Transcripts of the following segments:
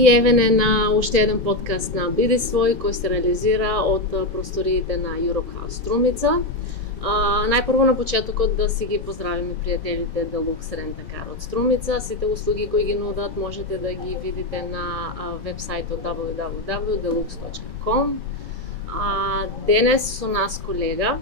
и евене на уште еден подкаст на Биди свој кој се реализира од просториите на Europe House Струмица. Најпрво на почетокот да си ги поздравиме пријателите Deluxe Rent-A-Car од Струмица. Сите услуги кои ги нудат можете да ги видите на вебсајтот www.deluxe.com. Денес со нас колега.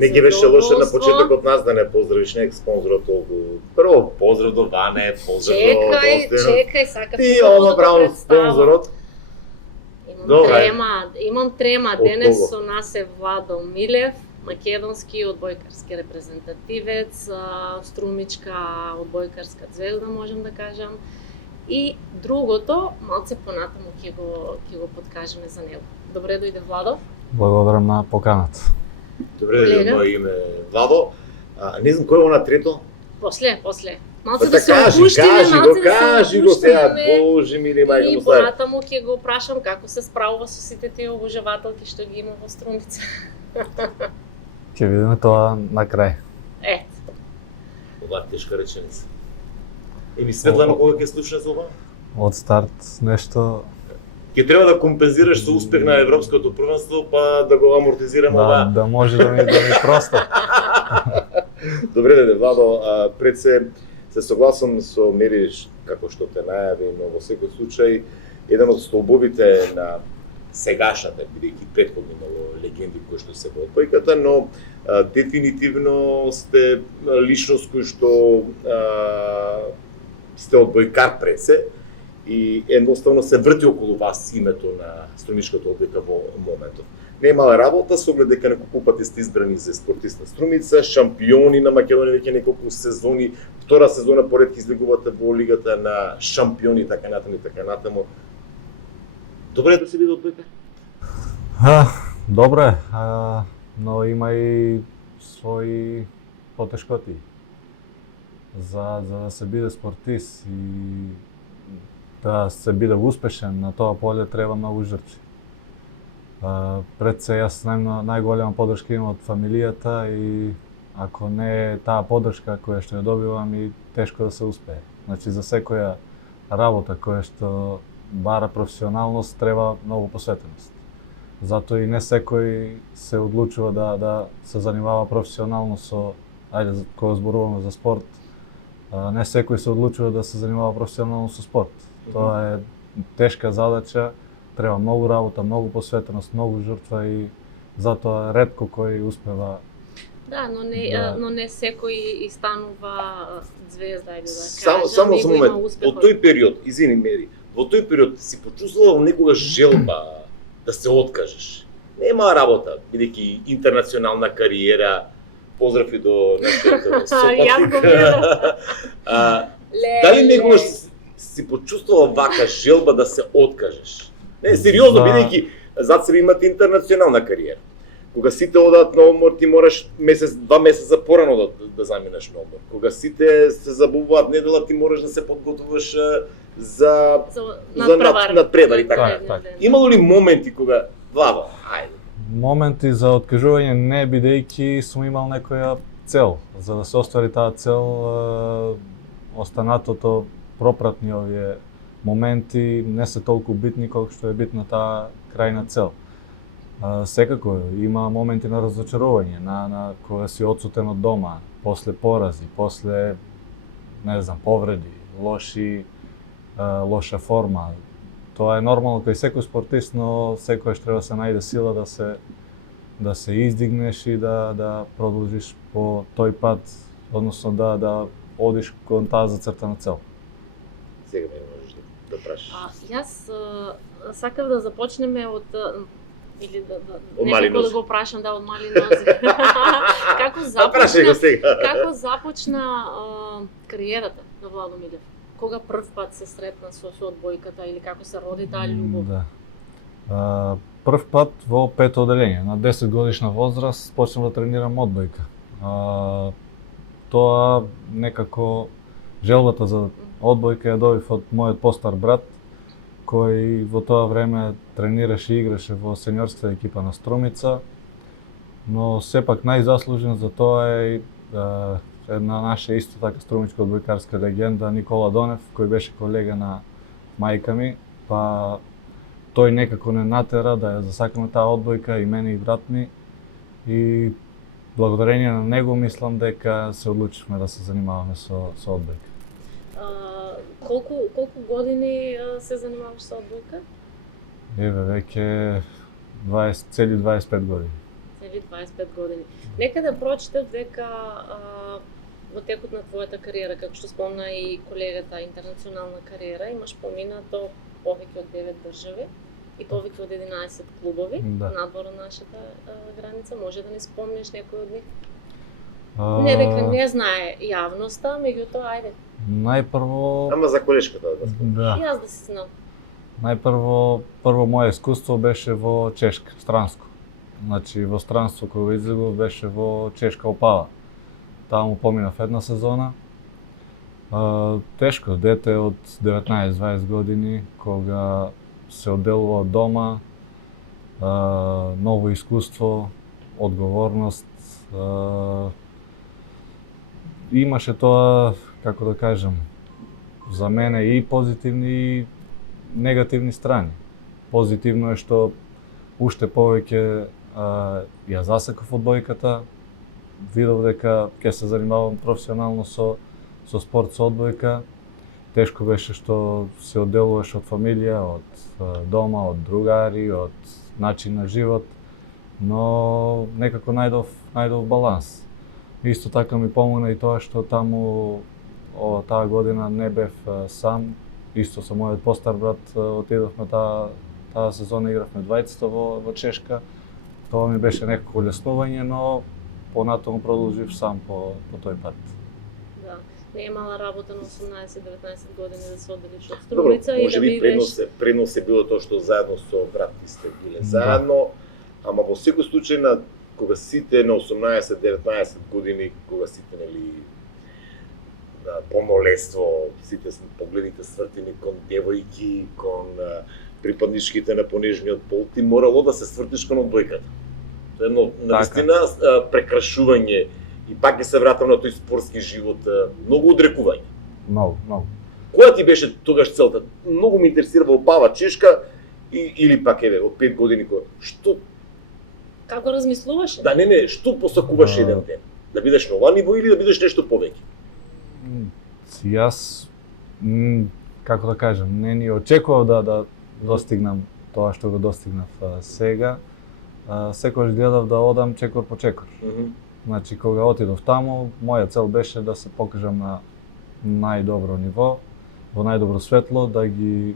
Не ги беше лошо на почетокот нас да не поздравиш нек спонзорот толку. Прво поздрав до Ване, поздрав до Достено. Чекај, сакав ти оно браво спонзорот. Имам трема. Денес со нас е Владо Милев, македонски одбојкарски репрезентативец, струмичка одбојкарска звезда, можам да кажам. И другото, малце понатаму ќе го подкажеме за него. Добре дојде Владо. Благодарам на поканата. Добре дојде, моје име Владо. Не знам кој е она трето? После. Малце да се опуштиме, кажи го сега, Боже мили мајка му слава. И понатаму ќе го прашам како се справува со сите тие обожавателки што ги има во Струмица. Ќе видиме тоа на крај. Ова тешка реченица. Еми Светлана, кога ќе слушне за ова? Од старт нешто Ќе треба да компензираш со успех на европското првенство, па да го амортизираме ова. да може да ми просто. Добре деде Владо, пред се согласам со Мериш како што те најави, но во секој случај еден од столбовите на сегашната, бидејќи претходно имало легенди кои што се во одбојката, но дефинитивно сте личност кој што сте одбојкар пред се и едноставно се врти околу вас името на струмичката одбојка во моментот. Не е мала работа, со оглед дека неколку пати сте избрани за спортист на Струмица, шампиони на Македонија веќе неколку сезони, втора сезона поред излегувате во лигата на шампиони, така натаму. Добре да се биде одбојкар? Добре, но има и своји потешкоти. За да се биде спортист и да се биде успешен на тоа поле треба многу жртви. Пред се јас најголема поддршка имам од фамилијата и ако не е таа поддршка која што ја добивам и тешко да се успее. Значи за секоја работа која што бара професионалност треба многу посветеност. Затоа и не секој се одлучува да се занимава професионално со, кога зборуваме за спорт, не секој се одлучува да се занимава професионално со спорт. Тоа е тешка задача, треба многу работа, многу посветеност, многу жртва и затоа ретко кој успева. Да, но не секој и станува звезда, да кажам. Само за момент, во тој период, извини Мери, во тој период си почувствувал некогаш желба да се откажеш? Нема работа, бидејќи интернационална кариера, поздрав и до нашиот сопатник. Дали некогаш си почувствувал вака желба да се откажеш? Не, сериозно, бидејќи зад себе имате интернационална кариера. Кога сите одат на одмор, ти мораш два месеца порано да заминеш на одмор. Кога сите се забувуваат недела, ти мораш да се подготвуваш за надпревари, така. Имало ли моменти кога Владо, ајде? Моменти за откажување не, бидејќи сум имал некоја цел. За да се оствари таа цел, останатото пропратни овие моменти не се толку битни колку што е битна таа крајна цел. Секако има моменти на разочарување, на кога си одсутен од дома, после порази, после повреди, лоша форма. Тоа е нормално кај секој спортист, но секојаш треба се најде сила да се издигнеш и да продолжиш по тој пат, односно да одиш кон таа зацртана цел. Сега ме можеш да прашаш. Јас сакав да започнеме од или некако да го прашам од мали нози. Како започна кариерата на Владо Милев? Кога прв пат се сретна со одбојката или како се роди таа љубов? Прв пат во пето оделение, на 10 годишна возраст почнав да тренирам одбојка. Тоа некако желбата за одбојка ја добив од мојот постар брат, кој во тоа време тренираше и играше во сениорската екипа на Струмица, но сепак најзаслужен за тоа е една наша исто така струмичка одбојкарска легенда Никола Донев, кој беше колега на мајка ми. па тој некако не натера да ја засакаме таа одбојка и мене и брат ми и благодарение на него мислам дека се одлучивме да се занимаваме со одбојка. Колку години се занимаваш со одбојка? Еве веќе цели 25 години. Цели 25 години. Некаде прочитав дека во текот на твојата кариера, како што спомна и колегата, интернационална кариера, имаш поминато повеќе од 9 држави и повеќе од 11 клубови надвор од нашата граница. Може да ни спомниш некој од нив? Не дека не знае јавноста, меѓутоа ајде. Најпрво... Ама за колешката да спомниш. Да. И јас да си знам. Прво моје искуство беше во Чешка, Странско. Значи во странство кога излегов беше во Чешка Опава. Таму поминав една сезона. Тешко, дете од 19-20 години, кога се одделува од дома, ново искуство, одговорност. Имаше тоа, како да кажам, за мене и позитивни и негативни страни. Позитивно е што уште повеќе ја засекав одбојката, видов дека ќе се занимавам професионално со спорт, со одбојка. Тешко беше што се одделуваш од фамилија, од дома, од другари, од начин на живот, но некако најдов баланс. Исто така ми помогна и тоа што таму таа година не бев сам, исто со мојот постар брат отидовме таа сезона, игравме двајцата во Чешка. Тоа ми беше некако леснување, но понатаму продолжив сам по тој пат. Да, не е мала работа на 18-19 години да се одделиш од Добро, Струмица и да бидеш... преднос е било тоа што заедно со брат ти сте биле заедно, ама во секој случај кога сите на 18-19 години, кога сите нели помолество, сите погледите свртени кон девојки, кон припадничките на понежниот пол, ти морало да се свртиш кон одбојката. Тоа е навистина прекрашување и пак ќе се вратам на тој спортски живот, многу одрекување. Многу. Која ти беше тогаш целта? Многу ме интересира во Опава, Чешка или пак еве од 5 години што Како размислуваше? Да, не, што посакуваш еден ден? Да бидеш на ова ниво или да бидеш нешто повеќе? Јас, како да кажам, не ни очекував да достигнам тоа што го достигнав сега. Секогаш гледав да одам чекор по чекор. Значи, кога отидов таму, моја цел беше да се покажам на најдобро ниво, во најдобро светло, да ги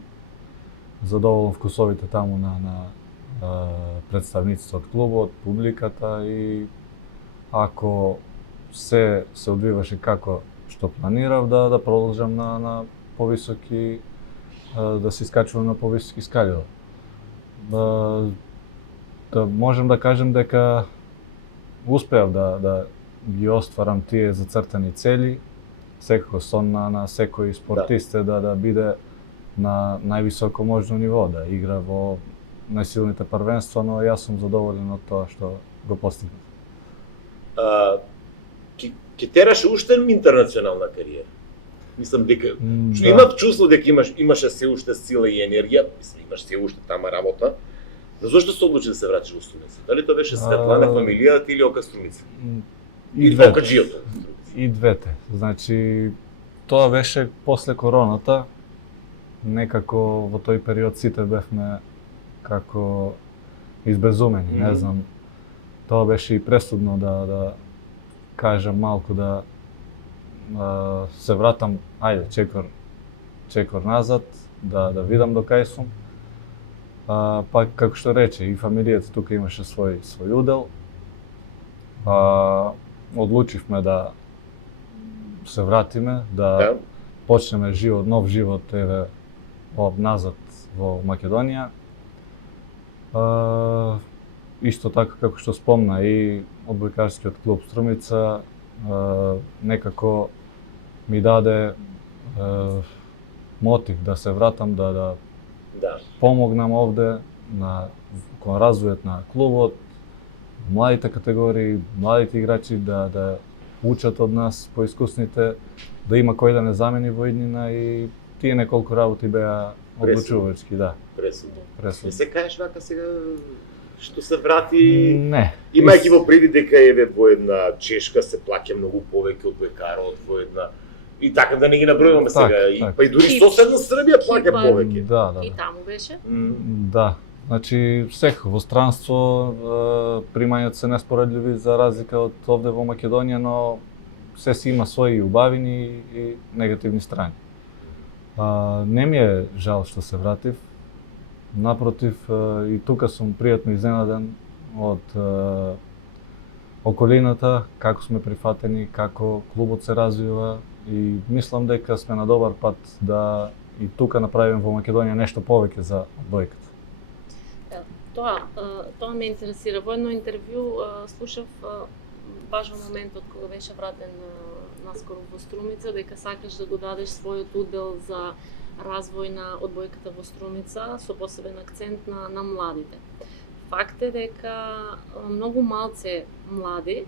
задоволам вкусовите таму на представниците од клубот, публиката и ако се одвиваше како што планирав, да продолжам на повисоки, да се искачувам на повисоки скалила. Да можам да кажем дека успеав да ги остварам тие зацртани цели. Секако сон на секој спортист е да биде на највисоко можно ниво, да игра во најсилните првенства, но јас сум задоволен од тоа што го постигнав. Ќе тераше уште интернационална кариера? Мислам дека имав чувство дека имаше се уште сила и енергија, мислам имаш се уште тама работа. Но зошто се одлучи да се вратиш во Струмица? Дали тоа беше Светлана, фамилијата или Ока Струмица? И Ока Джиото? И двете. Значи, тоа беше после короната. Некако во тој период сите бевме како избезумени, не знам. Тоа беше и пресудно да кажам малку да се вратам, ајде, чекор назад, да видам до кај сум. Па како што рече, и фамилијата тука имаше свој удел. Одлучивме да се вратиме, да почнеме нов живот еве назад во Македонија. Исто така како што спомна и одбојкарскиот клуб Струмица некако ми даде мотив да се вратам, да помогнам овде кон развојот на клубот, младите категории, младите играчи да учат од нас, поискусните, да има кој да не замени во иднина и тие неколку работи беа одлучувачки, да. Пресудно. Не Пресудни. се кажеш вака сега што се врати. Не. Имајќи во преди дека еве во една Чешка се плаќа многу повеќе од лекарот, во една и така да не ги набројуваме сега. И, па и дури соседна Србија плаќа Кипар. повеќе. Да. И таму беше? Да. Значи, секако во странство примањата се неспоредливи за разлика од овде во Македонија, но се си има своји убавини и негативни страни. Не ми е жал што се вратив. Напротив, и тука сум пријатно изненаден од околината, како сме прифатени, како клубот се развива и мислам дека сме на добар пат да и тука направиме во Македонија нешто повеќе за одбојката. Тоа ме интересира. Во едно интервју слушав баш во моментот кога беше вратен наскоро во Струмица, дека сакаш да го дадеш својот удел за развој на одбојката во Струмица со посебен акцент на младите. Факт е дека многу малце млади,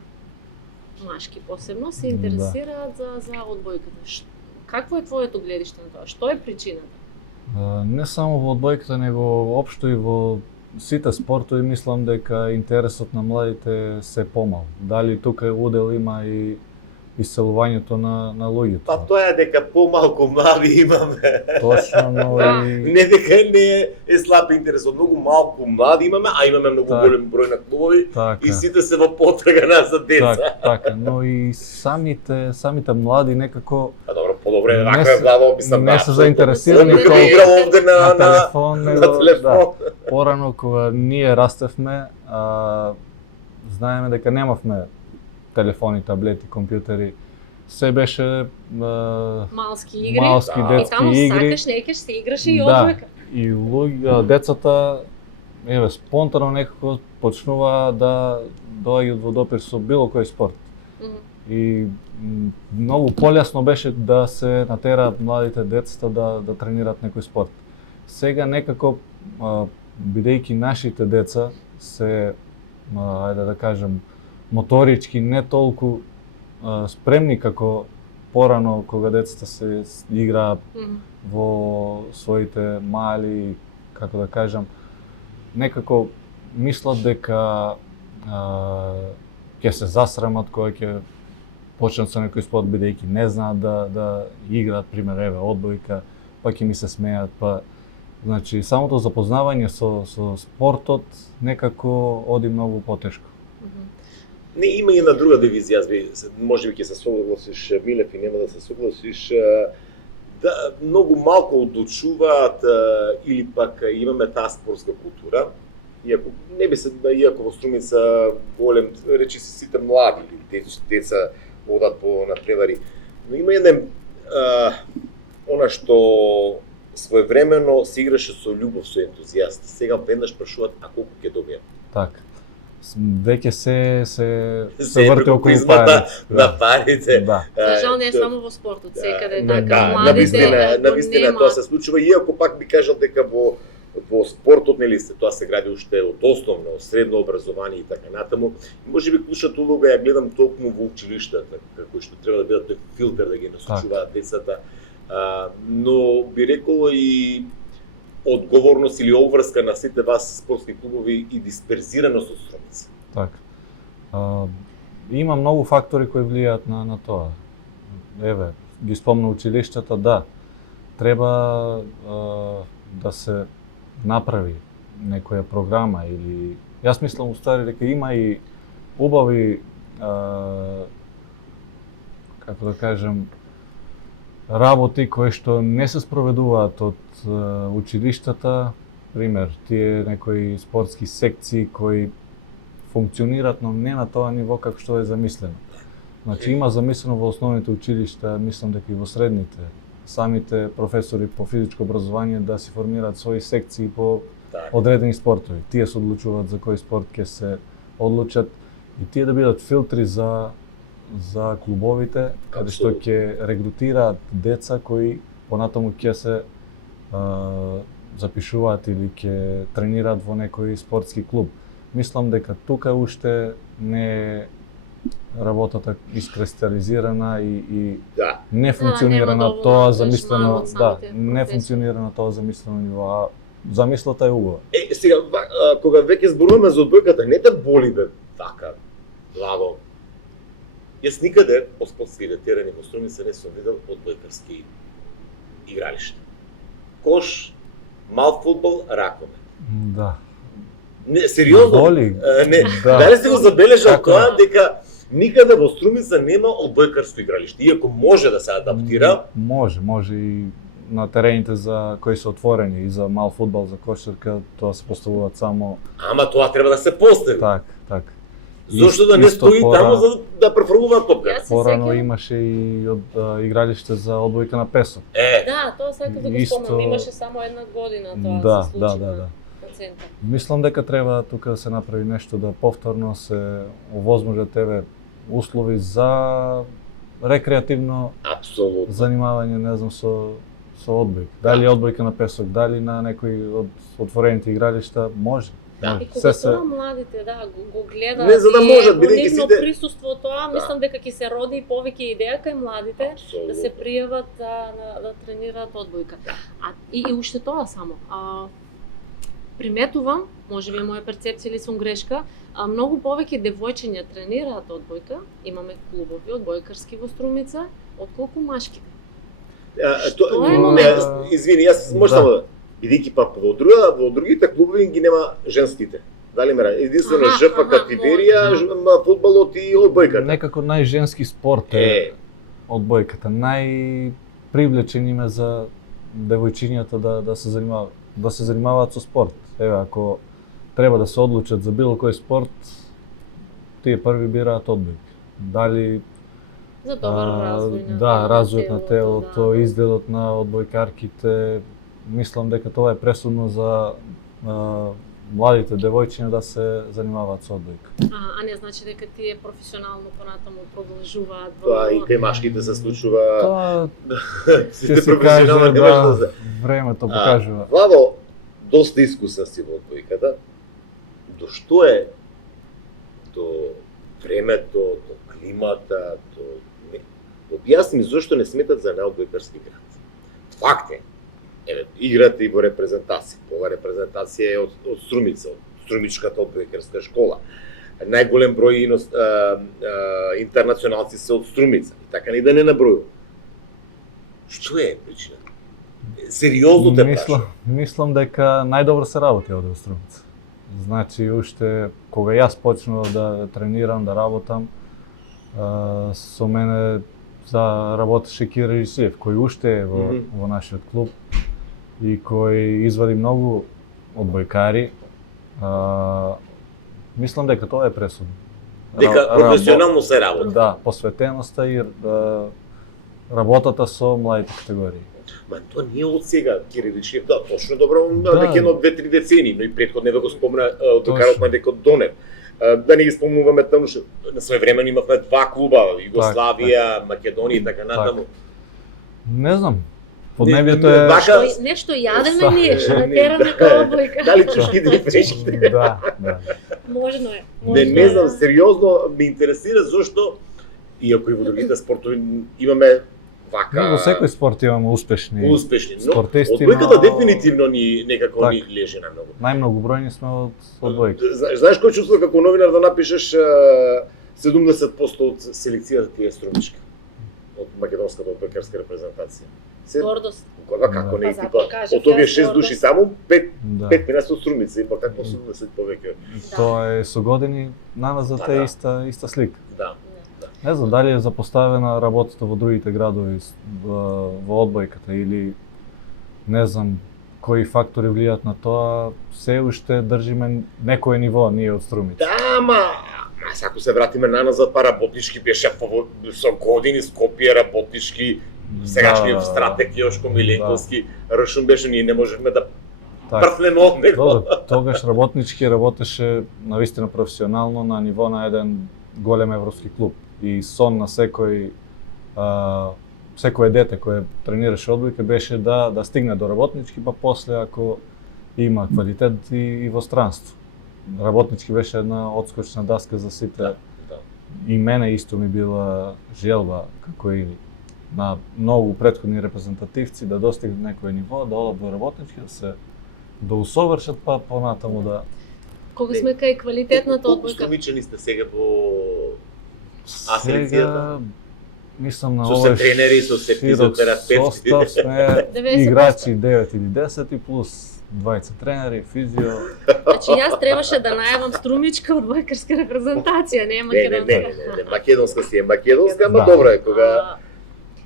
машки посебно, се интересираат за одбојката. Какво е твоето гледиште на тоа? Што е причината? Не само во одбојката, него општо и во сите спортови мислам дека интересот на младите се помал. Дали тука удел има и исцелувањето на луѓето. Па тоа е дека помалку млади имаме. Точно, но и Не дека не е слаб интересот, многу малку млади имаме, а имаме многу голем број на клубови така. и сите се во потрага за деца. Така, но и самите млади некако А добро, подобре, Не вака се- е глава, мислам, не се заинтересирани Дека толку. играл овде на на телефон, него телефон. порано кога ние растевме, знаеме дека немавме телефони, таблети, компјутери. Се беше Малски игри. малски Да. И детски таму игри. сакаш, некаш се играше и Да. одбојка. И децата спонтано некако почнува да доаѓаат во допир со било кој спорт. Мгм. И многу полесно беше да се натераат младите децата да тренираат некој спорт. Сега некако, бидејќи нашите деца се, ајде да кажем, моторички не толку спремни како порано кога децата се играат Мгм. во своите мали, како да кажам, некако мислат дека ќе се засрамат кога ќе почнат со некој спорт бидејќи не знаат да играат, пример еве одбојка, па ќе ми се смеат, па значи самото запознавање со спортот некако оди многу потешко. Мгм. Не, има и една друга дивизија, можеби ќе се согласиш, Милев, и нема да се согласиш, да многу малку одлучуваат или пак имаме таа спортска култура, иако во Струмица голем, речи се сите млади или деца одат по надпревари, но има еден она што своевремено се играше со љубов, со ентузијаст. Сега веднаш прашуваат, а колку ќе добијат? Така. Веќе се Се врти преку околу призмата парите. на парите. Да. За жал не е само во спортот, секаде да, така. да, Младите, ако навистина нема- тоа се случува, иако пак би кажал дека во спортот нели тоа се гради уште од основно, од средно образование и така натаму. Можеби клучната улога ја гледам токму во училиштата, како што треба да бидат тој филтер да ги насочуваат децата. Но би рекол и одговорност или обврска на сите вас спортски клубови и дисперзираност од Струмица. Така. Има многу фактори кои влијаат на тоа. Еве, ги спомна училиштата, да. Треба да се направи некоја програма или јас мислам устари дека има и убави како да кажем работи кои што не се спроведуваат од училиштата, пример, тие некои спортски секции кои функционираат, но не на тоа ниво како што е замислено. Значи има замислено во основните училишта, мислам дека и во средните, самите професори по физичко образование да си формираат своји секции по одредени спортови. Тие се одлучуваат за кој спорт ќе се одлучат и тие да бидат филтри за клубовите, каде што ќе регрутираат деца кои понатаму ќе се запишуваат или ќе тренираат во некој спортски клуб. Мислам дека тука уште не работата искристализирана и Да. не функционира нема на доволно тоа ангажман замислено, од да, самите не професори. функционира на тоа замислено ниво, а замислата е убава. Сега, кога веќе зборуваме за одбојката, не те боли бе така, Лаго. Јас никаде, по спортски ретирани во Струмица, не сум видел одбојкарски игралишта. Кош, мал фудбал, ракомет. Да. Не, сериозно, Боли. Не, Да. дали сте го забележал Како тоа, дека никаде во Струмица нема одбојкарско игралиште, иако може да се адаптира. Може и на терените за кои се отворени и за мал фудбал, за кошарка, тоа се поставуваат само Ама тоа треба да се постави. так. Зошто да не Исто стои пора- таму за да префрлуваат топка? Јас се Порано сеќавам- имаше и од игралиште за одбојка на песок. Да, тоа сакам да го Исто- спомнам, имаше само една година тоа Да, се случи да. на центар. Мислам дека треба тука да се направи нешто да повторно се овозможат тебе услови за рекреативно Апсолутно. занимавање, не знам, со одбојка. Дали одбојка на песок, дали на некои од отворените игралишта, може. Да. може. И кога тоа младите, да, го гледаат Не, за да и можат, е бидејќи нивно сите- присуство тоа, Да. мислам дека ќе се роди повеќе идеја кај младите Апсолутно. да се пријават да тренираат одбојка. А и уште тоа само. Приметувам, може би е моја перцепција или сум грешка, многу повеќе девојчиња тренираат одбојка, имаме клубови одбојкарски во Струмица, отколку машки. Тоа е моментот. извини, јас може Да. само да. Бидејќи па во другите клубови ги нема женските. Дали ме единствено Аха, ЖФ аха, Кативерија, може. фудбалот и одбојката. Некако најженски спорт е одбојката. Најпривлечен им е за девојчињата да се занимаваат со спорт. Еве, ако треба да се одлучат за било кој спорт, тие први бираат одбојка. Дали За добар развој на развојот на телото, да. изгледот на одбојкарките, мислам дека тоа е пресудно за младите девојчиња да се занимаваат со одбојка. А не значи дека тие професионално понатаму продолжуваат Тоа и кај машките се случува. Тоа Сите ќе се каже, професионално не може да се. времето покажува. Владо, доста искусен си во одбојката. До што е? До времето, до климата, до... Објасни ми зошто не сметат за неодбојкарски град. Факт е. Еве, играте и во репрезентација. Ова репрезентација е од Струмица, од Струмичката одбојкарска школа. Најголем број интернационалци се од Струмица. И така не да не набројувам. Што е причината? Сериозно те прашам. Мислам дека најдобро се работи овде во Струмица. Значи, уште кога јас почнав да тренирам, да работам, со мене работеше Кира Рисиев, кој уште е во нашиот клуб и кој извади многу одбојкари. Мислам дека тоа е пресудно. Дека професионално се работи. Да, посветеноста и работата со младите категории. Ма тоа не е од сега, Кириличев, да, точно добро, Да. дека едно 2-3 децени, но и претходно го спомна Точно. докарот дека од Донев. Да не ги спомнуваме таму што на свој време имавме два клуба, Југославија, Македонија и така натаму. Не знам. Не, Поднебието е... Нешто јадеме ние, што натераме кај одбојка. Дали чушките и фрешките? Да. Можно е. Не знам, сериозно ме интересира зошто, иако и во другите спортови имаме вака... Во секој спорт имаме успешни но спортисти, одбојката но- дефинитивно некако Так. ни лежи на многу. најмногу сме од одбојка. Знаеш кој чувство како новинар да напишеш 70% од селекцијата ти е струмичка од македонската одбојкарска репрезентација. Гордост. Кога како не Па, типа кажа, од овие јас 6 души гордост. само 5 Да. 5 место од струмица, има како 80 повеќе. Тоа е со години наназад Па е да. иста слика. Да. Не знам дали е запоставена работата во другите градови во одбојката или не знам кои фактори влијаат на тоа, се уште држиме некое ниво ние од Струмица. Да, ама ако се вратиме наназад, па работнички беше со години Скопје работнички, сегашниот стратег Јошко Миленковски, Ршун беше, ние не можевме да прфнеме од него. Добро, тогаш работнички работеше навистина професионално на ниво на еден голем европски клуб. И сон на секој дете кое тренираше одбојка беше да стигне до работнички, па после ако има квалитет и во странство. Работнички беше една одскочна даска за сите и мене исто ми била желба, како и на многу претходни репрезентативци, да достигнат некој ниво, да одат во работнички, да усовршат, па понатаму да... Кога сме кај квалитетната Колку одбојка, струмичени сте сега по А селекцијата? Мислам на Со овој се тренери, со се широк физиотерапевти. состав сме 90%. играчи 9 или 10 и плюс двајца тренери, физио. значи јас требаше да најавам струмичка одбојкарска репрезентација, не Не, македонска. македонска си е македонска, ама Да. добро е кога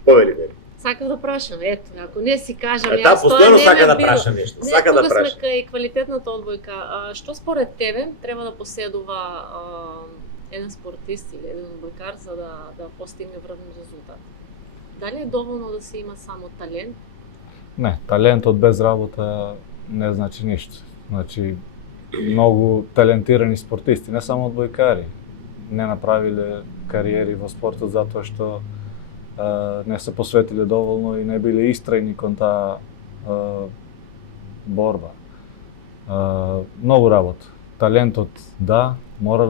повели мене. Сакав да прашам, ето, ако не си кажам, Таа јас тоа постојано не сака ме да бил. праша нешто, Не, сака да кога сме праша. кај квалитетната одбојка, што според тебе треба да поседува еден спортист или еден одбојкар за да постигне врвен резултат? Дали е доволно да се има само талент? Не, талентот без работа не значи ништо. Значи, многу талентирани спортисти, не само одбојкари, не направиле кариери во спортот затоа што не се посветиле доволно и не биле истрајни кон таа борба. Многу работа. Талентот да, мора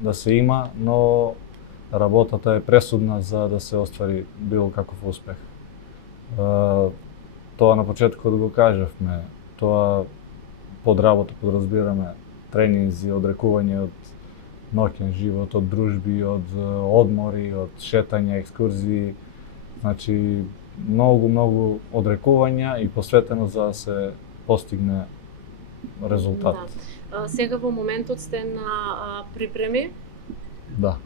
да се има, но работата е пресудна за да се оствари било каков успех. Тоа на почетокот го кажавме, тоа под работа подразбираме тренинзи, одрекување од ноќен живот, од дружби, од одмори, од шетања, екскурзии. Значи, многу одрекувања и посветено за да се постигне резултат. Да. Сега во моментот сте на припреми Да.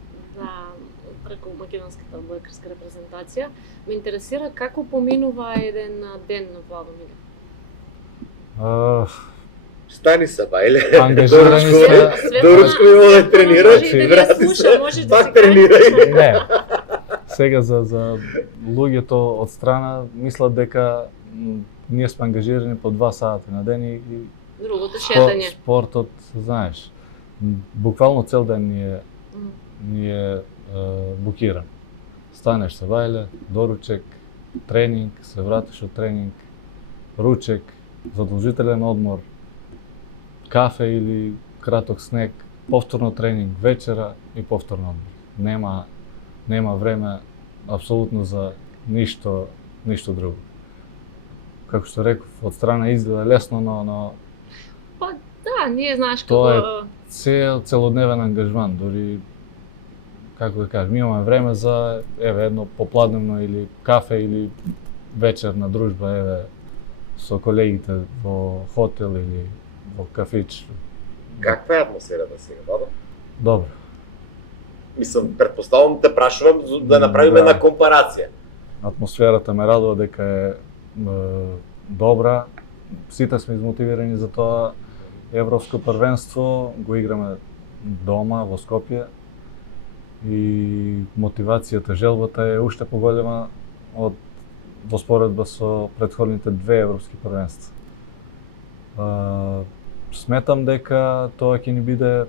преку македонската одбојкарска репрезентација. Ме интересира како поминува еден ден на Владо Милев. Стани се, бајле. Ангажирани се. Доручко ми оде тренираш, Може и да ги врати слуша, се, може да пак си каже. тренирај. Не. Сега за луѓето од страна мислат дека ние сме ангажирани по 2 сати на ден и Другото шетање. спортот, знаеш, буквално цел ден ни е букиран. Станеш се вајле, доручек, тренинг, се вратиш од тренинг, ручек, задолжителен одмор, кафе или краток снек, повторно тренинг, вечера и повторно одмор. Нема време апсолутно за ништо друго. Како што реков, од страна изгледа лесно, но Па да, ние знаеш Тоа како целодневен ангажман, дури како да кажам, имаме време за едно попладневно или кафе или вечерна дружба со колегите во хотел или во кафич. Каква е атмосферата сега, баба? Добро. Мислам, предпоставам те прашувам за да направиме Да. една компарација. Атмосферата ме радува дека е добра. Сите сме измотивирани за тоа европско првенство, го играме дома во Скопје и мотивацијата, желбата е уште поголема од во споредба со претходните 2 европски првенства. Сметам дека тоа ќе ни биде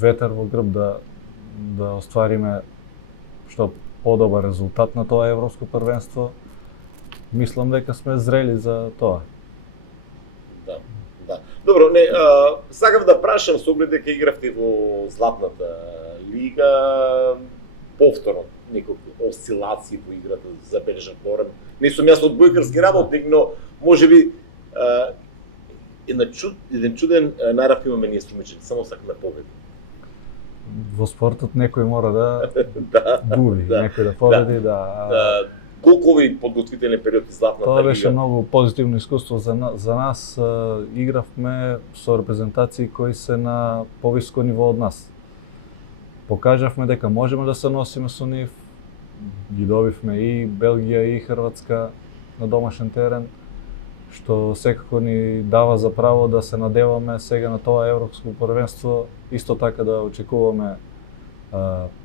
ветер во грб да оствариме што подобар резултат на тоа европско првенство. Мислам дека сме зрели за тоа. Да. Добро, не, сакав да прашам со оглед дека игравте во Златната лига, повторно неколку осцилации во играта забележав Борем. Не сум јас одбојкарски работник, но можеби еден чуден нараф имаме ние струмичени, само сакаме победи. Во спортот некој мора да Да. губи, некој да победи, Колку овој подготвителен период и Златната Тоа лига? беше многу позитивно искуство за нас. Игравме со репрезентации кои се на повисоко ниво од нас. Покажавме дека можеме да се носиме со нив. Ги добивме и Белгија и Хрватска на домашен терен, што секако ни дава за право да се надеваме сега на тоа европско првенство, исто така да очекуваме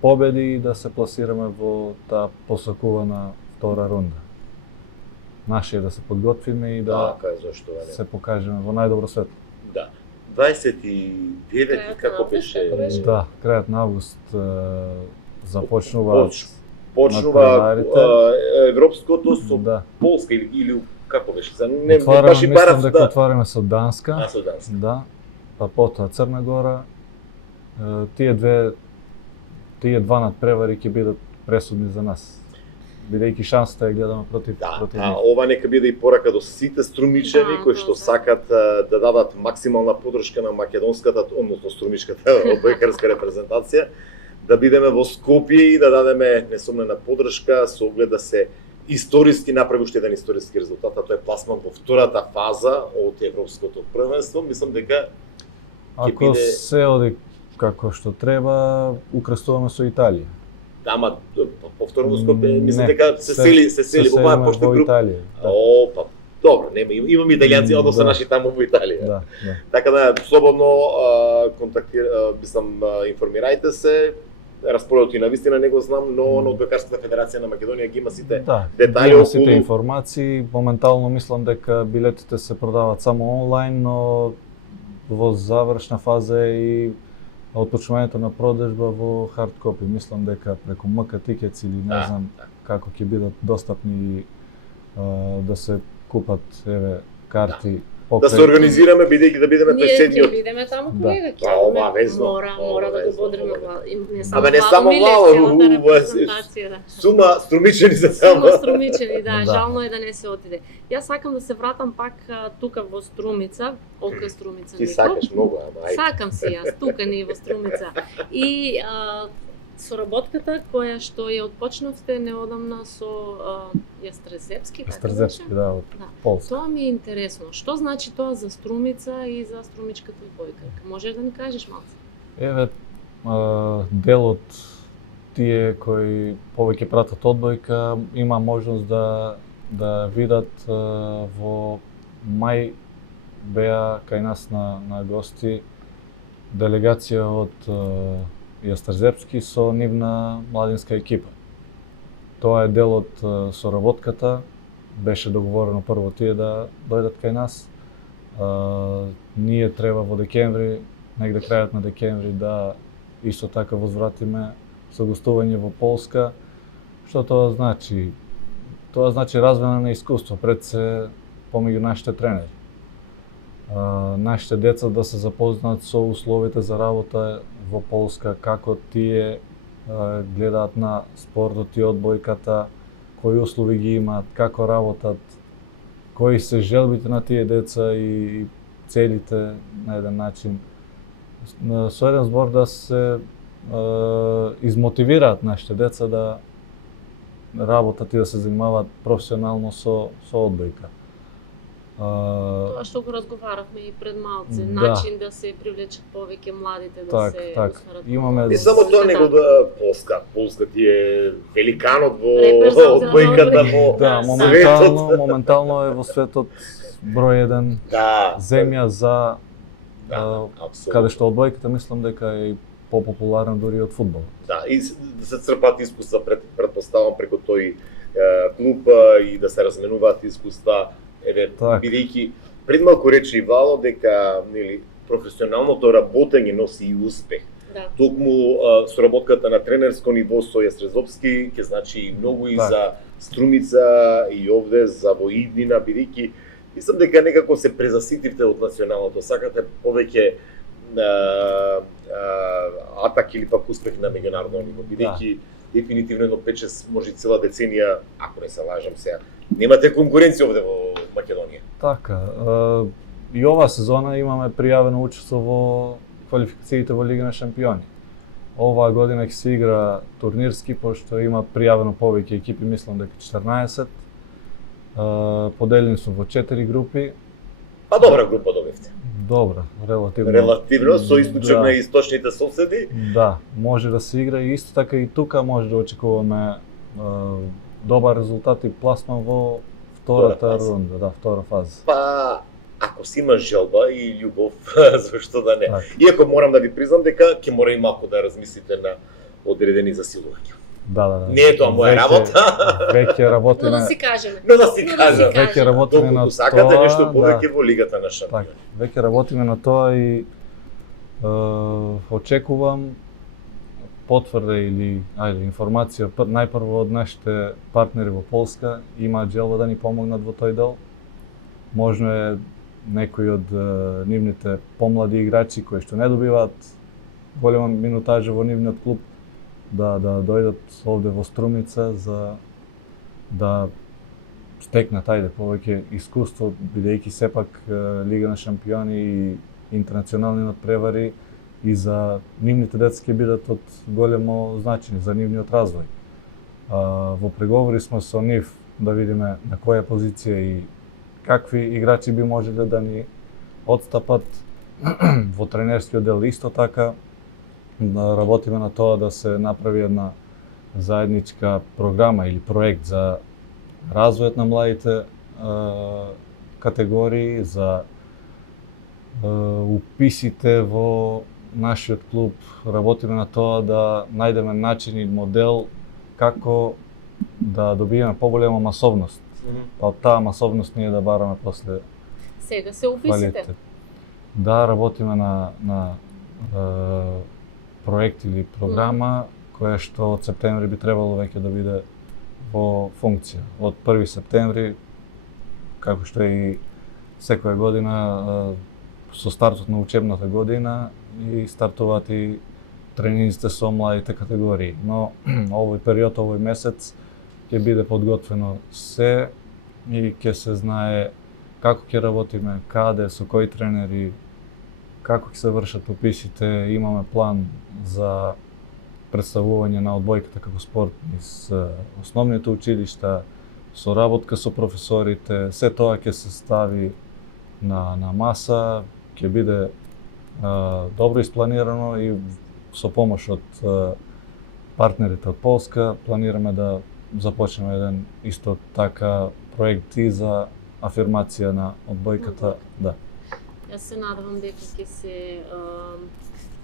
победи и да се пласираме во таа посакувана втора рунда. Наше е да се подготвиме и да зашто не. се покажеме во најдобро светло. Да. 29 како беше? Да, крајот на август започнува Почнува натпреварите. европското со Да. Полска или како беше? За не Отвараме, баш и мислам барав дека да. отвараме со Данска. Со Данска. Да. Па потоа Црна Гора. Тие две тие два надпревари ќе бидат пресудни за нас. Бидејќи шансата ја гледаме против Да, нив. ова нека биде и порака до сите струмичани Да, кои што тоа сакат да дадат максимална подршка на македонската, односно струмичката одбојкарска репрезентација, да бидеме во Скопје и да дадеме несомнена подршка со оглед да се историски направи уште еден историски резултат, а тоа е пласман во втората фаза од европското првенство. Мислам дека Ако биде- се оди како што треба, украстуваме со Италија. да, ама повторно Скопје, мислам Не, дека се сели во оваа пошта во група. Италија. Да. Па добро, нема имаме италијанци, односно Да. наши таму во Италија. Да, да. Така да слободно мислам информирајте се. Распоредот и навистина не го знам, но на Одбојкарската федерација на Македонија ги има сите Да, детали има сите околу. информации. Моментално мислам дека билетите се продаваат само онлайн, но во завршна фаза е и отпочнувањето на продажба во хард копи. Мислам дека преку МК Tickets или не Да, знам да. како ќе бидат достапни да се купат карти Да се организираме бидејќи да бидеме Ние ќе преседниот. бидеме таму, Да. колега, ќе Па, одиме. обавезно, Мора да го обавезно, бодриме обавезно. Владо. И не Абе, не само миле, Владо, целата ува, репрезентација, да. Сума струмичени за Само само. струмичени, да, Да. жално е да не се отиде. Јас сакам да се вратам пак тука во Струмица, ОК Струмица. Ти Нико. сакаш многу, ама ајде. Сакам си јас, тука ни во Струмица. И соработката која што ја отпочнавте неодамна со Јастрезепски, Стрзепски, да, од Да. Полска. Тоа ми е интересно. Што значи тоа за Струмица и за Струмичката одбојкарка? Можеш да ни кажеш малце? Еве, дел од тие кои повеќе пратат одбојка има можност да видат во мај беа кај нас на гости делегација од Јастрзепски со нивна младинска екипа. Тоа е дел од соработката. Беше договорено прво тие да дојдат кај нас. Ние треба во декември, негде крајот на декември, да исто така возвратиме со гостување во Полска. Што тоа значи? Тоа значи размена на искуство, пред се помеѓу нашите тренери. Нашите деца да се запознаат со условите за работа во Полска, како тие гледаат на спортот и одбојката, кои услови ги имаат, како работат, кои се желбите на тие деца и целите на еден начин. Со еден збор да се измотивираат нашите деца да работат и да се занимаваат професионално со одбојка. Тоа што го разговаравме и пред малце, Да. начин да се привлечат повеќе младите да се Так. усмерат. Имаме- Не само тоа, него да Полска ти е великанот во Репрезентативна одбојката во Да, светот. моментално е во светот број еден Да, земја за да, апсолутно. каде што одбојката мислам дека е и попопуларна дури од фудбал. Да, и да се црпат искуства предпоставам преку тој клуб и да се разменуваат искуства. Еве, Так. бидејќи пред малку рече и Вало дека нели професионалното работење носи и успех. Да. Токму соработката на тренерско ниво со Јастрезопски ќе значи многу и Так. за Струмица и овде за Воиднина, бидејќи мислам дека некако се презаситивте од националното. Сакате повеќе атак или пак успех на меѓународно ниво, бидејќи дефинитивно едно 5-6 може и цела деценија, ако не се лажам сега, немате конкуренција овде во Македонија. Така, и оваа сезона имаме пријавено учество во квалификациите во Лига на шампиони. Оваа година ќе се игра турнирски, пошто има пријавено повеќе екипи, мислам дека 14. Поделени сум во 4 групи. Па добра група добивте. Добра, релативно. Релативно, со исклучок Да. на источните соседи. Да, може да се игра и исто така и тука може да очекуваме добар резултат и пласман во втората Втора фаза. рунда, да, втора фаза. Па, ако си има желба и љубов, зашто да не. Так. Иако морам да ви признам дека ќе мора и малку да размислите на одредени засилувања. Да. Не е тоа моја работа, Веќе Но да работиме, си кажеме. но да си Но да кажам. си веќе работиме на Доколку сакате тоа, нешто да. повеќе во Лигата на Так, шампиони. веќе работиме на тоа и очекувам потврда или информација најпрво од нашите партнери во Полска, имаат желба да ни помогнат во тој дел. Можно е некои од нивните помлади играчи кои што не добиваат голема минутажа во нивниот клуб да дојдат овде во Струмица за да стекнат повеќе искуство, бидејќи сепак Лига на шампиони и интернационални надпревари и за нивните деца ќе бидат од големо значење за нивниот развој. Во преговори сме со нив да видиме на која позиција и какви играчи би можеле да ни отстапат. Во тренерскиот дел исто така да работиме на тоа да се направи една заедничка програма или проект за развојот на младите категории, за уписите во нашиот клуб. Работиме на тоа да најдеме начин и модел како да добиеме поголема масовност. Па од таа масовност ние да бараме после Сега се уписите. квалитет. Да, работиме на проект или програма која што од септември би требало веќе да биде во функција. Од 1 септември, како што и секоја година, со стартот на учебната година и стартуваат и тренинзите со младите категории. Но овој период, овој месец ќе биде подготвено се и ќе се знае како ќе работиме, каде, со кои тренери, како ќе се вршат уписите. Имаме план за представување на одбојката како спорт низ основните училишта, соработка со професорите, се тоа ќе се стави на маса, ќе биде добро испланирано и со помош од партнерите од Полска планираме да започнеме еден исто така проект и за афирмација на одбојката. Да. Јас се надевам дека ќе се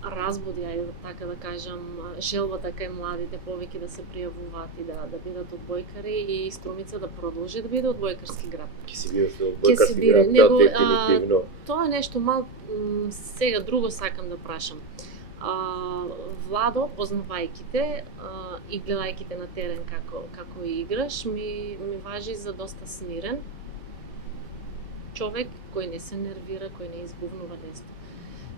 разбуди, ајде така да кажам, желбата кај младите повеќе да се пријавуваат и да бидат одбојкари и Струмица да продолжи да биде одбојкарски град. Ќе се биде Ќе се одбојкарски биде, град, него, дефинитивно. Тоа е нешто мал, сега друго сакам да прашам. Владо, познавајките и гледајките на терен како играш, ми важи за доста смирен човек кој не се нервира, кој не избувнува лесно.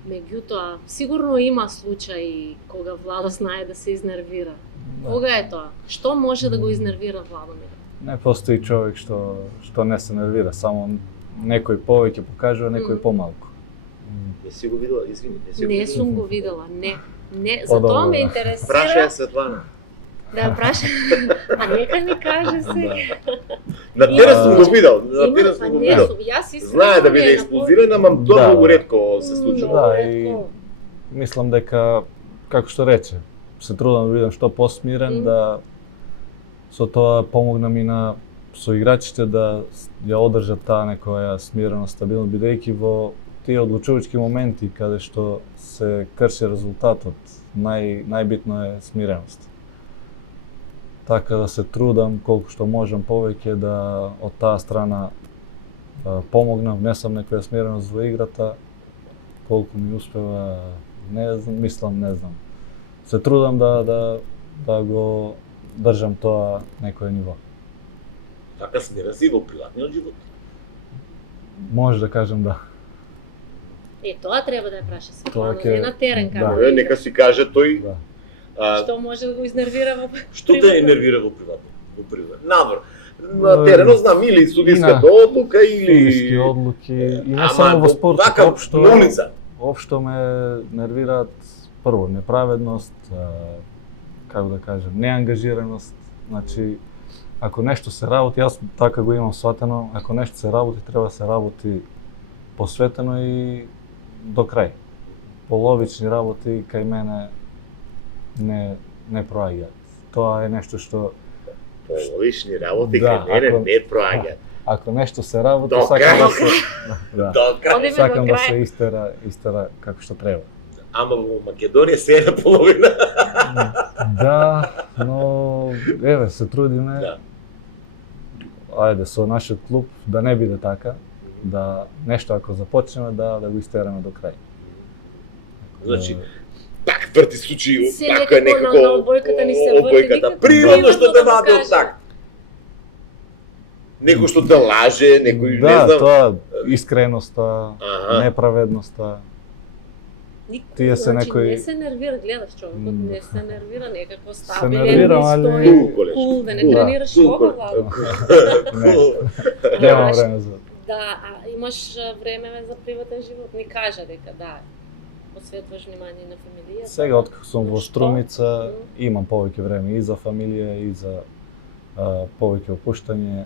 Меѓутоа, сигурно има случаи кога Владо знае да се изнервира. Кога е тоа? Што може да го изнервира Владо? Не постои човек што не се нервира, само некој повеќе покажува, некој помалку. Не си го видела, извини, не си го Не видела. сум го видела, не. За тоа ме интересира. Праша ја Светлана. Да, праша. А нека ми каже се. На терен сум го видел, на терен сум го видел. Јас искрено Знае да биде експлозиран, ама тоа Да. многу ретко се случува. Да, и мислам дека, како што рече, се трудам да бидам што посмирен, да со тоа помогнам и на соиграчите да ја одржат таа некоја смиреност, стабилност, бидејќи во тие одлучувачки моменти каде што се крши резултатот, најбитно е смиреност. Така да се трудам колку што можам повеќе да од таа страна помогнам, внесам некоја смиреност во играта, колку ми успева, не знам. Се трудам да го држам тоа некој ниво. Така смирен си во приватниот живот. Може да кажем да. Тоа треба да ја праша Светлана, Тоа ќе- не на терен Да. како. Нека си каже тој Да. Што може да го изнервира во што те нервира во приватно. Надвор. На теренот знам или судиската на одлука Физички или одлуки и не Ама само во спортот, вака општо на улица. општо ме нервираат прво неправедност, како да кажем, неангажираност. Значи, ако нешто се работи, јас така го имам сватено, ако нешто се работи, треба да се работи посветено и до крај. Половични работи кај мене не проаѓаат. Тоа е нешто што Половични работи Да, кај мене ако- не проаѓаат. ако нешто се работи, До сакам крај. да се да, До крај. Одиме сакам до да крај. се истера како што треба. Ама во Македонија се е на половина. Да, но еве се трудиме. Да. Ајде со нашиот клуб да не биде така, да нешто ако започнеме да го истераме до крај. Значи, так врти случаи, Се така е некако некако на одбојката ни се врти, одбојката. никако Природно не што да те го вади од каже. так. Некој што те лаже, некој не Да, знам. тоа искреноста, Аха. неправедноста. тие се некои... Не се нервира, гледаш човекот, не се нервира, некако Се стабилен, нервирам, али... кул, да не Да. тренираш нога, Владо. Немам време за... Да, а имаш време за приватен живот, ни кажа дека да, посветваш внимание на фамилијата. Сега, откако сум во Што? Струмица, имам повеќе време и за фамилија, и за повеќе опуштање.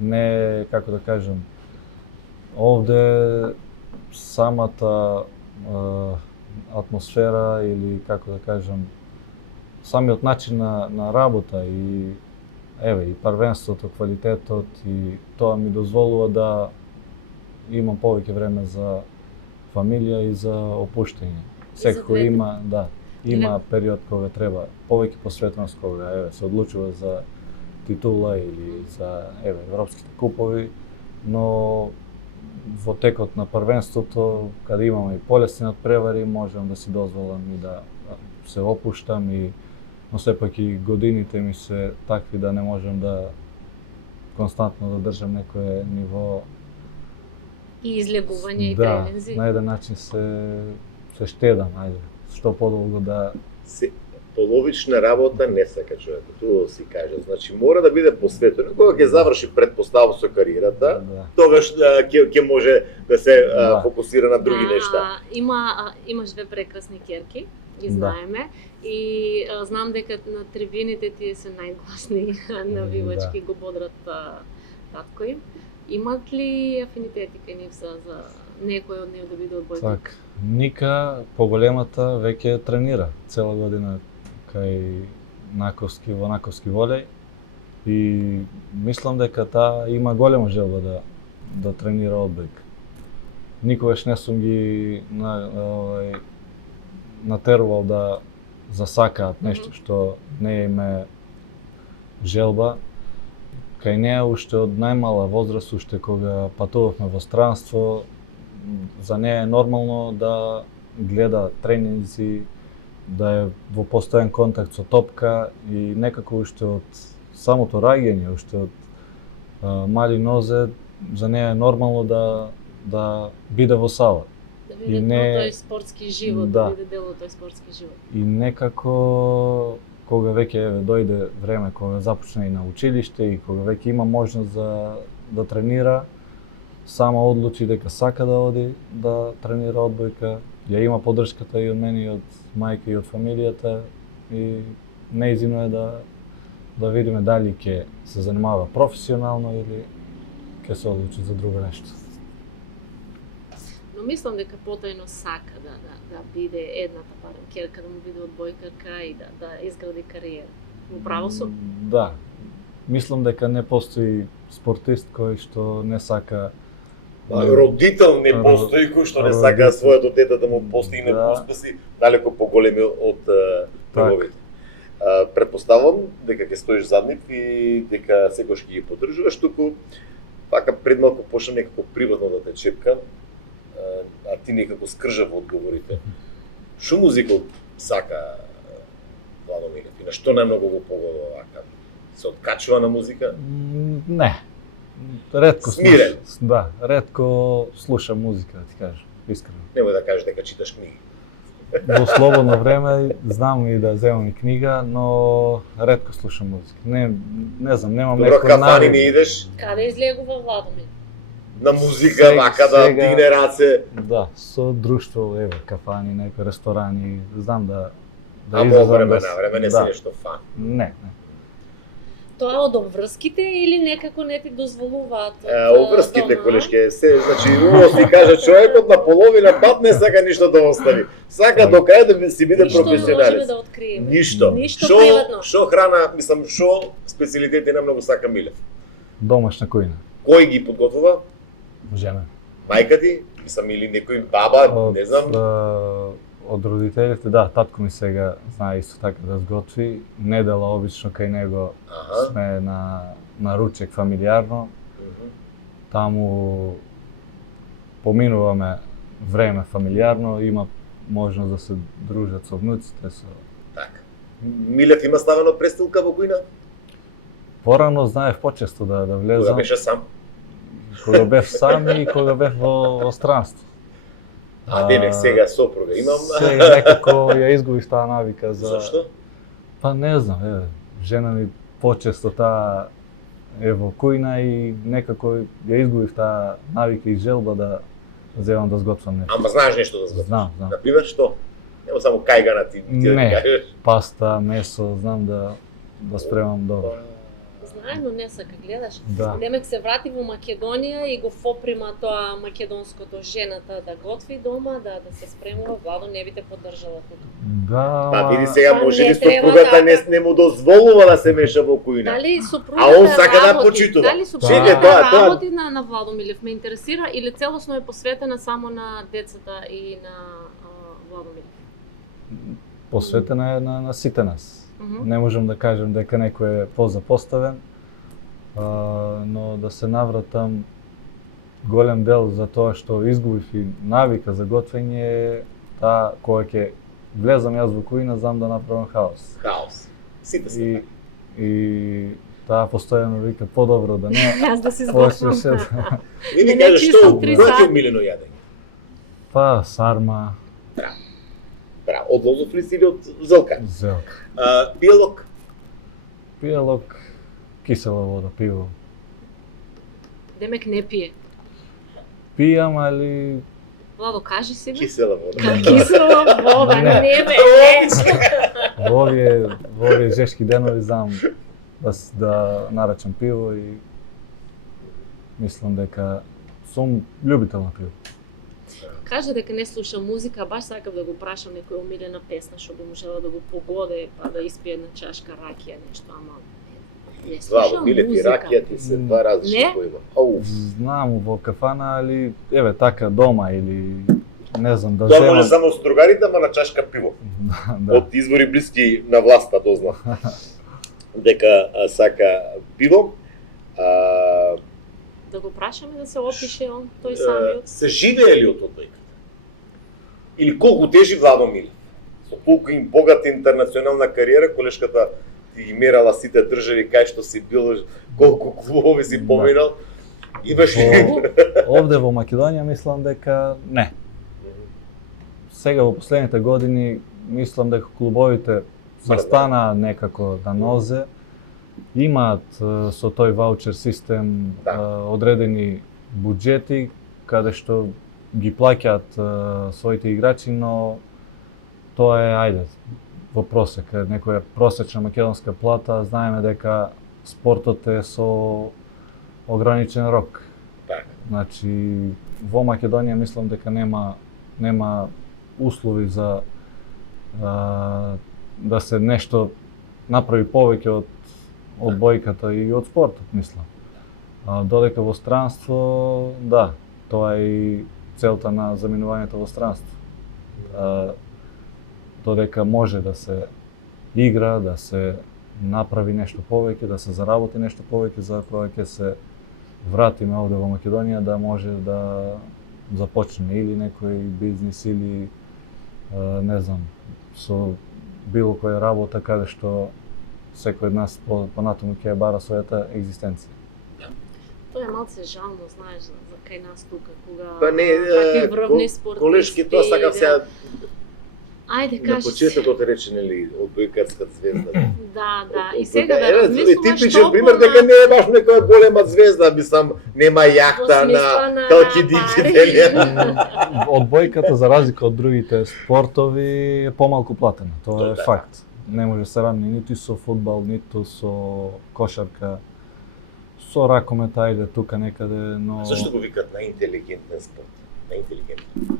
Не, како да кажем, овде самата атмосфера или како да кажем, самиот начин на работа и еве и првенството, квалитетот и тоа ми дозволува да имам повеќе време за фамилија и за опуштање. Секој двете. има, да, има период кога треба повеќе посветеност, кога еве се одлучува за титула или за еве европските купови, но во текот на првенството, каде имаме и полесни надпревари, можам да си дозволам и да се опуштам и но сепак и годините ми се такви да не можам да константно да држам некое ниво. И излегување и Да, тренинзи. на еден начин се штедам, ајде, што подолго да... Половична работа не сака човекот, тоа си кажа. Значи мора да биде посветено. Кога ќе заврши предпоставно со кариерата, Да. тогаш ќе може да се Да. фокусира на други нешта. Имаш две прекрасни ќерки, ги Да. знаеме. И знам дека на трибините тие се најгласни навивачки, го бодрат татко им. Имат ли афинитети кај нив за некој од нив да биде одбојка? Так, Ника, поголемата, веќе тренира цела година кај Наковски, во Наковски волеј и мислам дека таа има голема желба да тренира одбојка. Никогаш не сум ги натерувал да засакаат нешто што не им е желба. Кај неа уште од најмала возраст, уште кога патувавме во странство, за неа е нормално да гледа тренинзи, да е во постојан контакт со топка и некако уште од самото раѓање, уште од мали нозе, за неа е нормално да биде во сала. Да и биде не- тој спортски живот, Да. да биде дел од тој спортски живот. И некако кога веќе еве дојде време кога започна и на училиште и кога веќе има можност да тренира, сама одлучи дека сака да оди да тренира одбојка. Ја има поддршката и од мене и од мајка и од фамилијата и неизино е да видиме дали ќе се занимава професионално или ќе се одлучи за друго нешто. Но мислам дека потајно сака да биде едната барем ќерка, да му биде одбојкарка и да изгради кариера. Во право сум? Да. Мислам дека не постои спортист кој што не сака Родител не постои кој што не сака своето дете да му постигне Да. успеси далеко поголеми од неговите. Предпоставам дека ќе стоиш зад нив и дека секојаш ќе ги поддржуваш, туку пака пред малку почна некако приватно да те чепкам, а ти некако скржав одговорите. Што музика сака Владо Милев и на што најмногу го погодува вака? Се откачува на музика? Не. Ретко Смирен. Да, ретко слушам музика, да ти кажам, искрено. Немој да кажеш дека читаш книги. Во слободно време знам и да земам и книга, но ретко слушам музика. Не знам, немам Добро, некој кафани навик. не идеш? Каде излегува Владомир? На музика, вака да дигне раце. Да, со друштво, еве, кафани, некои ресторани, знам да А во излезам време да на време не си да. нешто фан. Не. Тоа од обврските или некако не ти дозволуваат? Обврските, колешке, значи, уво си кажа човекот на половина пат не сака ништо да остави. Сака до кај да си биде Ништо можеме професионалист. да откриеме. Ништо. Ништо приватно. Шо храна, мислам, шо специјалитети намногу сака Милев? Домашна кујна. Кој ги подготвува? Жена. Мајка ти? Мислам, или некој баба, не знам. Од родителите, да, татко ми сега знае исто така да сготви. Недела обично кај него Аха. сме на ручек фамилиарно. Мгм. Таму поминуваме време фамилиарно, има можност да се дружат со внуците, со... Така. Милев има ставено престилка во кујна? Порано знаев почесто да Кога влезам, да, беше сам? кога бев сам? кога бев сам и кога бев во странство. Демек сега сопруга имам. Сега некако ја изгубив таа навика за... Зашто? Па не знам, жена ми почесто таа е во кујна и некако ја изгубив таа навика и желба да земам да сготвам нешто. Ама знаеш нешто да сготвиш? Знам. Например, што? Нема само кајгана ти да Не. ми кажеш. Паста, месо, знам да спремам добро. Знае, но не сака, гледаш. Да. Демек се врати во Македонија и го фоприма тоа македонското жената да готви дома, да се спремува. Владо не би те поддржала тука. Да, Па види сега, Па може не би треба сопругата така. не му дозволува да се меша во кујна. Дали А сопругата он сака да работи? почитува. Дали Чекај, сопругата тоа- работи на Владо Милев? Ме интересира или целосно е посветена само на децата и на Владо Милев? посветена е на сите нас. Мгм. Не можам да кажем дека некој е позапоставен, но да се навратам, голем дел за тоа што изгубив и навика за готвење е таа кога ќе влезам јас во кујна, знам да направам хаос. Хаос. Сите се И, така. и таа постојано вика подобро да не Јас да се почнеше сготвам. да... И ми Не кажеш што, чистам 3 кој ти е сати. омилено јадење? Па сарма, Браво, од лозов лист или од зелка? зелка, Пиелок? пијалок, кисела вода, пиво. Демек не пие. Пијам, али Владо, кажи си бе. Кисела вода. Кисела вода, Не. не бе, не. во овие жешки денови знам да нарачам пиво и мислам дека сум љубител на пиво. Кажа дека не слуша музика, баш сакав да го прашам некоја омилена песна што би можела да го погоде, па да испие една чашка ракија, нешто, ама не слуша Слава, Милев и музика. ракија ти се два различни Не? поима. Ау. Знам во кафана, али еве така дома или не знам да Тоа може земам. само с другарите, ама на чашка пиво. Да. Од извори блиски на власта дознав. Дека сака пиво. Да го прашаме да се опише он, тој самиот. Се живее ли од одбојката? Или колку тежи Владо Милев? Со колку им богата интернационална кариера, колешката ти ги мерала сите држави кај што си бил, колку клубови си Да. поминал. Имаш ли? Овде во Македонија мислам дека не. Сега во последните години мислам дека клубовите застана некако на нозе. Имаат со тој ваучер систем Да. одредени буџети каде што ги плаќаат своите играчи, но тоа е ајде во просек, некоја просечна македонска плата, знаеме дека спортот е со ограничен рок. Така. Значи во Македонија мислам дека нема услови за да се нешто направи повеќе од одбојката и од спортот, мислам. Додека во странство, да, тоа е и целта на заминувањето во странство. Додека може да се игра, да се направи нешто повеќе, да се заработи нешто повеќе за кога ќе се вратиме овде во Македонија, да може да започне или некој бизнис или не знам, со било која работа каде што секој од нас понатаму ќе бара својата екзистенција. Тоа е малце жално, знаеш, за кај нас тука, кога Па не, такви врвни спортисти. колешки, тоа сакам сега Ајде, на кажи. почетокот рече, нели, одбојкарска звезда. Да, и сега да Еве, размислуваш типичен толку пример дека не е баш некоја голема звезда, мислам, нема јахта Во смисла на на Талкидики, пари. нели? Одбојката, за разлика од другите спортови, е помалку платена. Тоа Тоа е да. факт. Не може се равни ниту со фудбал, ниту со кошарка, со ракомет, ајде тука некаде, но Зошто го викаат најинтелигентен спорт? Најинтелигентен.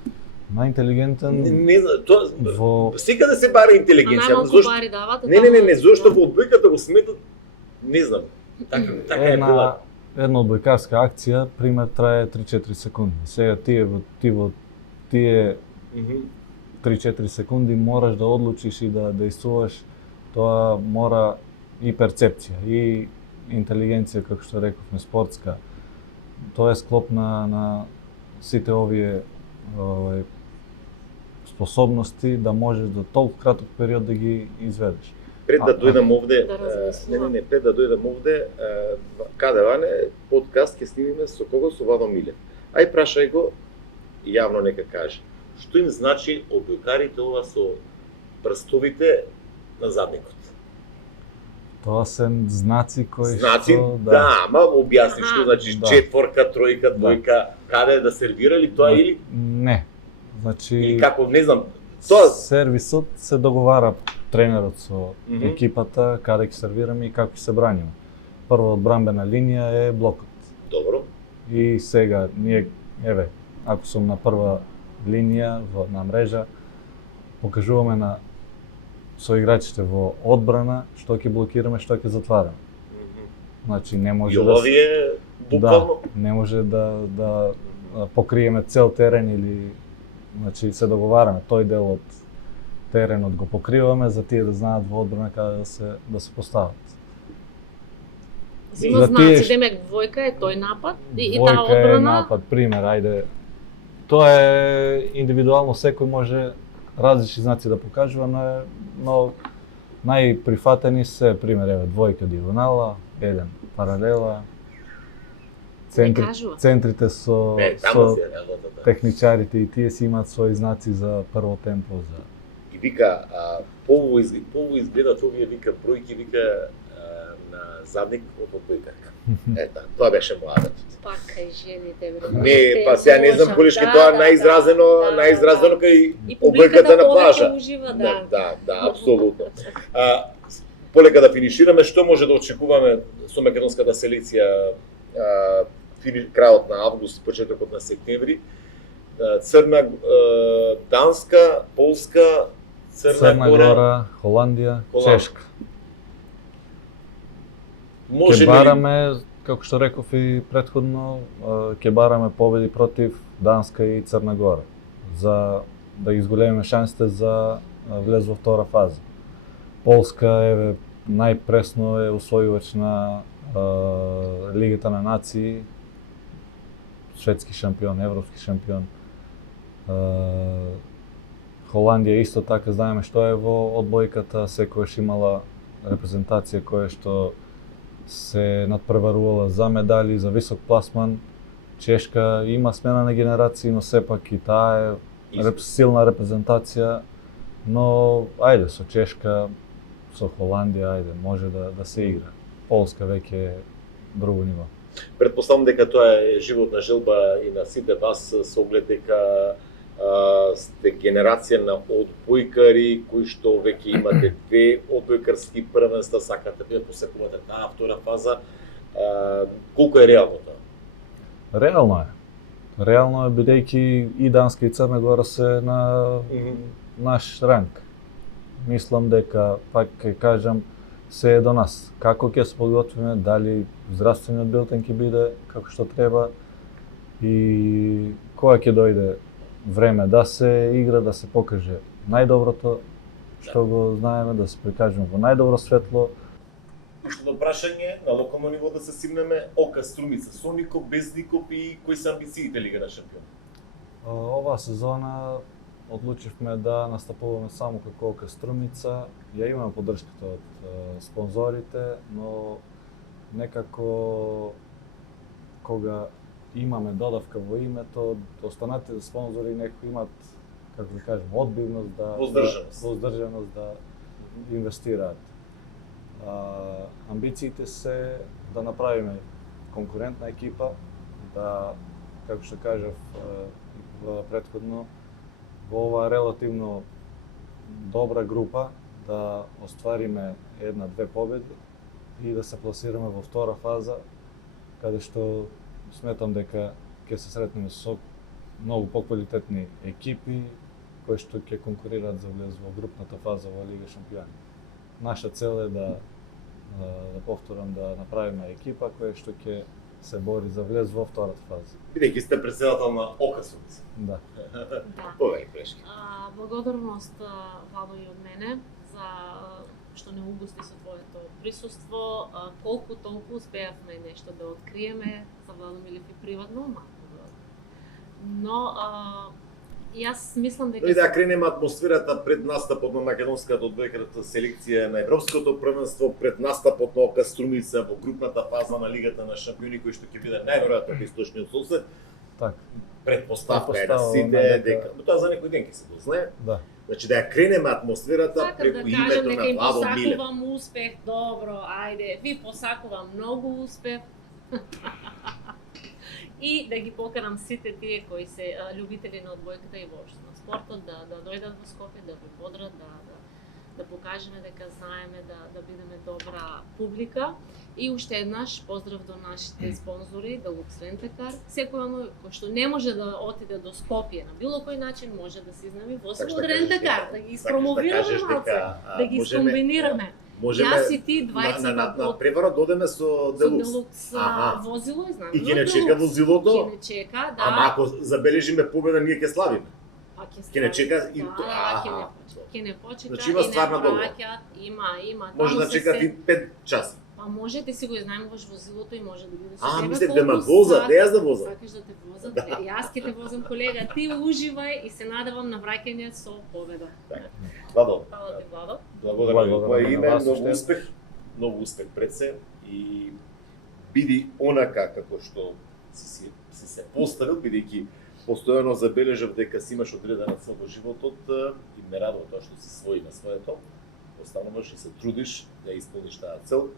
најинтелигентен Не знам, тоа во секаде се бара А интелигенција. најмалку Зошто? пари давате. Не, зошто да. во одбојката го сметат, не знам. Така е била. една одбојкарска акција, пример, трае 3-4 секунди. Сега ти во тие 3-4 секунди мораш да одлучиш и да действуваш, тоа мора и перцепција, и интелигенција, како што рековме, спортска. Тоа е склоп на сите овие способности да можеш до толку краток период да ги изведеш. Пред да дојдам овде, Да размислувам. не, пред да дојдам овде, каде Ване, подкаст ќе снимиме со кого? Со Владо Милев. Ај прашај го, јавно нека каже. што им значи одбојкарите ова со прстовите на задникот? Тоа се знаци кои Знаци, што да, ама објасни што значи Да. четворка, тројка, двојка, каде да сервирали тоа или Не. Значи или како, не знам, тоа сервисот се договара тренерот со Мгм. екипата каде ќе сервираме и како ќе се браниме. Прва одбранбена линија е блокот. добро. И сега ние еве, ако сум на прва линија на мрежа, покажуваме на соиграчите во одбрана што ќе блокираме, што ќе затвараме. Значи не може И ова ви е буквално. не може да покриеме цел терен или значи се договараме тој дел од теренот го покриваме за тие да знаат во одбрана каде да се постават. Има За тие знаци, демек двојка е тој напад и таа Двојка е одбрана. напад, пример, ајде. Тоа е индивидуално, секој може различни знаци да покажува, но најприфатени се, пример, еве, двојка диагонала, еден паралела, кажува. центрите со Тамо се работата. техничарите и тие си имаат своји знаци за прво темпо, за И вика, пово изгледат овие, вика, бројки, вика, на задник од одбојкарка. Ета, тоа беше младотот. Пак кај жените, бре. Не, па сега не знам колишки тоа најизразено кај И обојката на плажа. повеќе ужива, да. Да, апсолутно. Полека да финишираме, што може да очекуваме со македонската селекција крајот на август, почетокот на септември? Црна, Данска, Полска, Црна Гора, Холандија, Холандија. Чешка. Може Ќе ли бараме, како што реков и претходно, ќе бараме победи против Данска и Црна Гора за да ги зголемиме шансите за влез во втора фаза. Полска еве најпресно е усвојувач на Лигата на нации, светски шампион, европски шампион. Холандија исто така знаеме што е во одбојката, секогаш имала репрезентација која што се надпреварувала за медали, за висок пласман. Чешка има смена на генерации, но сепак и таа е силна репрезентација, но ајде со Чешка, со Холандија, ајде, може да се игра. Полска веќе е друго ниво. Предпоставам дека тоа е животна желба и на сите вас со оглед дека сте генерација на одбојкари кои што веќе имате две одбојкарски првенства, сакате да посекувате таа втора фаза. Колку е реално тоа? Реално е. Реално е бидејќи и Данска и Црна Гора се на наш ранг. Мислам дека, пак ќе кажам, се е до нас. Како ќе се подготвиме, дали здравствениот билтен ќе биде како што треба и кога ќе дојде време да се игра, да се покаже најдоброто што го знаеме, да се прикажеме во најдобро светло. Уште до прашање на локално ниво да се симнеме ОК Струмица, со Никоп, без Никоп и кои се амбициите Лига на шампион? Оваа сезона одлучивме да настапуваме само како ОК Струмица. Ја имаме поддршката од спонзорите, но некако кога имаме додавка во името, останатите спонзори некои имаат, како да кажем, одбивност воздржаност да инвестираат. Амбициите се да направиме конкурентна екипа, да, како што кажав претходно, во оваа релативно добра група да оствариме една-две победи и да се пласираме во втора фаза, каде што сметам дека ќе се сретнеме со многу поквалитетни екипи кои што ќе конкурираат за влез во групната фаза во Лига шампиони. Наша цел е да повторам, да направиме екипа која што ќе се бори за влез во втората фаза. Бидејќи сте председател на ОК Струмица. Да. Повели Прешки. Благодарност, Владо, и од мене за што не угости со твоето присуство. Колку толку успеавме нешто да откриеме за Владо Милев и приватно, но јас мислам дека... Да кренеме атмосферата пред настапот на македонската одбојкарска селекција на Европското првенство, пред настапот на ОК Струмица во групната фаза на Лигата на шампиони, кој што ќе биде најверојатно во источниот сосед. Така. Предпоставка е да Предпоставуваме сите дека- дека тоа за некој ден ќе се дознае. Да. Значи да ја кренеме атмосферата Сакам да преку кажам името дека на им Владо Милев. посакувам успех, добро, ајде, ви посакувам многу успех. И да ги покарам сите тие кои се љубители на одбојката и воопшто на спортот да дојдат во Скопје, да ви подрат, да покажеме дека знаеме да бидеме добра публика. И уште еднаш поздрав до нашите спонзори, до Lux Rent-A-Car. Секој оној кој што не може да отиде до Скопје на било кој начин може да се изнами возило од Rent-A-Car, да ги испромовираме малце, да ги искомбинираме. Јас и ти двајца на превара додеме со Делукс. Делукс Аха. возило и знам. И ќе не чека возилото. Ќе не чека, да. Ама ако забележиме победа, ние ќе славиме. Па ќе не чека и да, тоа. ќе не почека. Значи има и не стварна договор. праќаат, има. Може таму да се чекат се- и 5 часа. Па може ти си го изнајмуваш возилото и може да биде со А, тебе. мислех колку да ме возат, сакаш- не јас да возам. Сакаш да те возат, и јас ќе те возам, колега. Ти уживај и се надевам на враќање со победа. Владо, Фала ти, Владо. благодарам во твое Благодарам име, на вас многу уште. успех, многу успех пред се и биди онака како што си се поставил, бидејќи постојано забележав дека си имаш одредена цел во животот и ме радува тоа што си свој на своето. Остануваш и се трудиш да ја исполниш таа цел.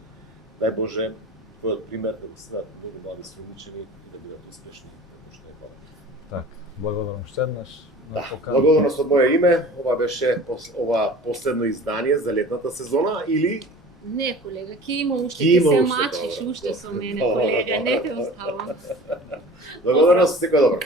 Дај Боже, твојот пример да го следат многу млади сумничени и да бидат успешни како што е тоа. Така. Благодарам уште еднаш на Да, поканата. благодарност од моје име. Ова беше ова последно издание за летната сезона или Не, колега, ќе има уште, Ќе ќе има се уште, мачиш добро. уште со мене, Добро. колега, не те оставам. благодарност, секој добро.